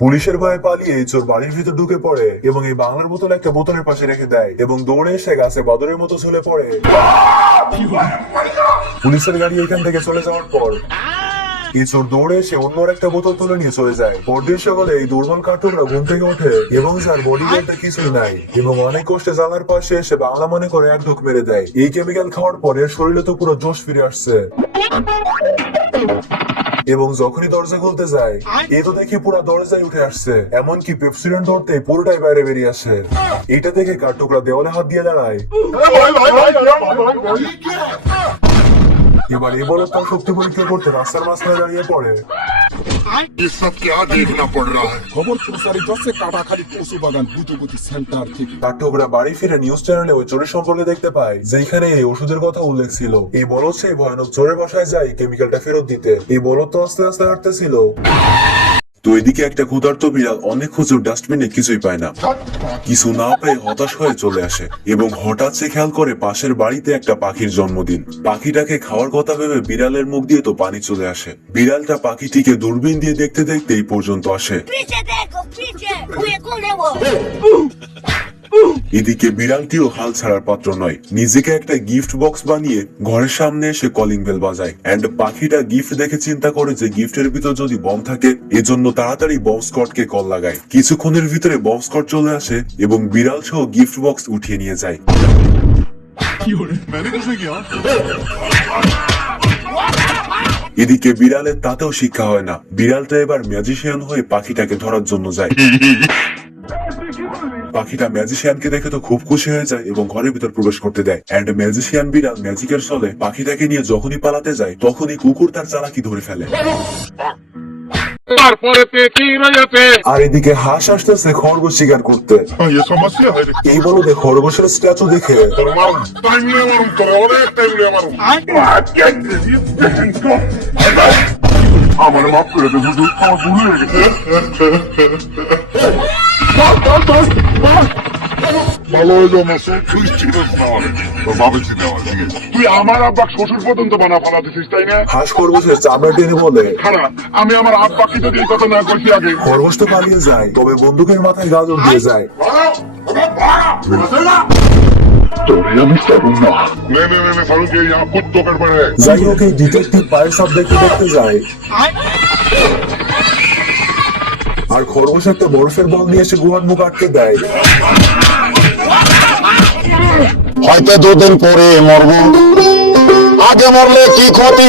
পুলিশের ভয়ে পালিয়ে চোর বাড়ির ভিতর ঢুকে পড়ে এবং এই বাংলার বোতল একটা বোতলের পাশে রেখে দেয় এবং দৌড়ে এসে গাছে বাদরের মতো ঝুলে পড়ে। পুলিশের গাড়ি এখান থেকে চলে যাওয়ার পর এই চোর দৌড়ে এসে অন্য একটা বোতল তুলে নিয়ে চলে যায়। পরদিন সকালে এই দুর্বল কার্টুনরা ঘুম থেকে ওঠে এবং যার বডি গার্ডটা কিছুই নাই এবং অনেক কষ্টে জানার পাশে এসে বাংলা মনে করে এক ঢোক মেরে দেয়। এই কেমিক্যাল খাওয়ার পরে শরীরে তো পুরো জোশ ফিরে আসছে। এবং যখনই দরজা খুলতে যায় এ তো দেখে পুরা দরজায় উঠে আসছে এমনকি পেপসিডেন্ট ধরতে পুরোটাই বাইরে বেরিয়ে আসে এটা দেখে কাঠটুকরা দেওয়ালে হাত দিয়ে দাঁড়ায় এবার এ বলে তার শক্তি পরীক্ষা করতে রাস্তার মাঝখানে দাঁড়িয়ে পড়ে ये सब क्या देखना पड़ रहा है খবর প্রচারিত হচ্ছে কাটাখালী কচু বাগান দ্রুতগতি সেন্টার থেকে নাটকরা বাড়ি ফিরে নিউজ চ্যানেলে ওই চোরের সম্পর্কে দেখতে পায় যেখানে এই ওষুধের কথা উল্লেখ ছিল এই বলদ সেই ভয়ানক চোরের বাসায় যায় কেমিক্যালটা ফেরত দিতে এই বলদ তো আস্তে আস্তে হাঁটতেছিল তো এদিকে একটা ক্ষুধার্ত বিড়াল অনেক খুঁজেও ডাস্টবিনে কিছুই পায় না। কিছু না পেয়ে হতাশ হয়ে চলে আসে এবং হঠাৎ সে খেয়াল করে পাশের বাড়িতে একটা পাখির জন্মদিন। পাখিটাকে খাওয়ার কথা ভেবে বিড়ালের মুখ দিয়ে তো পানি চলে আসে। বিড়ালটা পাখিটিকে দূরবীন দিয়ে দেখতে দেখতে এই পর্যন্ত আসে। এদিকে বিড়ালটিও হাল ছাড়ার পাত্র নয়। নিজেকে একটা গিফট বক্স বানিয়ে ঘরের সামনে এসে কলিং বেল বাজায়। অ্যান্ড পাখিটা গিফট দেখে চিন্তা করে যে গিফটের ভিতর যদি বম থাকে, এজন্য তাড়াতাড়ি বম স্কটকে কল লাগায়। কিছুক্ষণের ভিতরে বম স্কট চলে আসে এবং বিড়াল সহ গিফট বক্স উঠিয়ে নিয়ে যায়। এদিকে বিড়ালের তাতেও শিক্ষা হয় না। বিড়ালটা এবার ম্যাজিশিয়ান হয়ে পাখিটাকে ধরার জন্য যায়। পাখিটা ম্যাজিশিয়ানকে দেখে তো খুব খুশি হয়ে যায় এবং ঘরের ভিতর প্রবেশ করতে দেয়। অ্যান্ড ম্যাজিশিয়ান বিড়াল ম্যাজিকের সলে পাখিটাকে নিয়ে যখনই পালাতে যায় তখনই কুকুর তার চালাকি ধরে ফেলে। আর এদিকে হাঁস আসতেছে খরগোশ শিকার করতে। এই বলতে খরগোশের স্ট্যাচু দেখে। আমার মাপ করে দেবো আমার ভুল হয়ে গেছে। খরগোশ তো পালিয়ে যায়, তবে বন্দুকের মাথায় গাজর দিয়ে যায়। যাই হোক, এই ডিটেকটিভ পায়ের সব দেখতে দেখতে যায়। আর খরগোশ একটা বরফের বল নিয়ে এসে গুহার মুখ আটকে দেয়। হয়তো দুদিন পরে মরব। আগে মরলে কি ক্ষতি?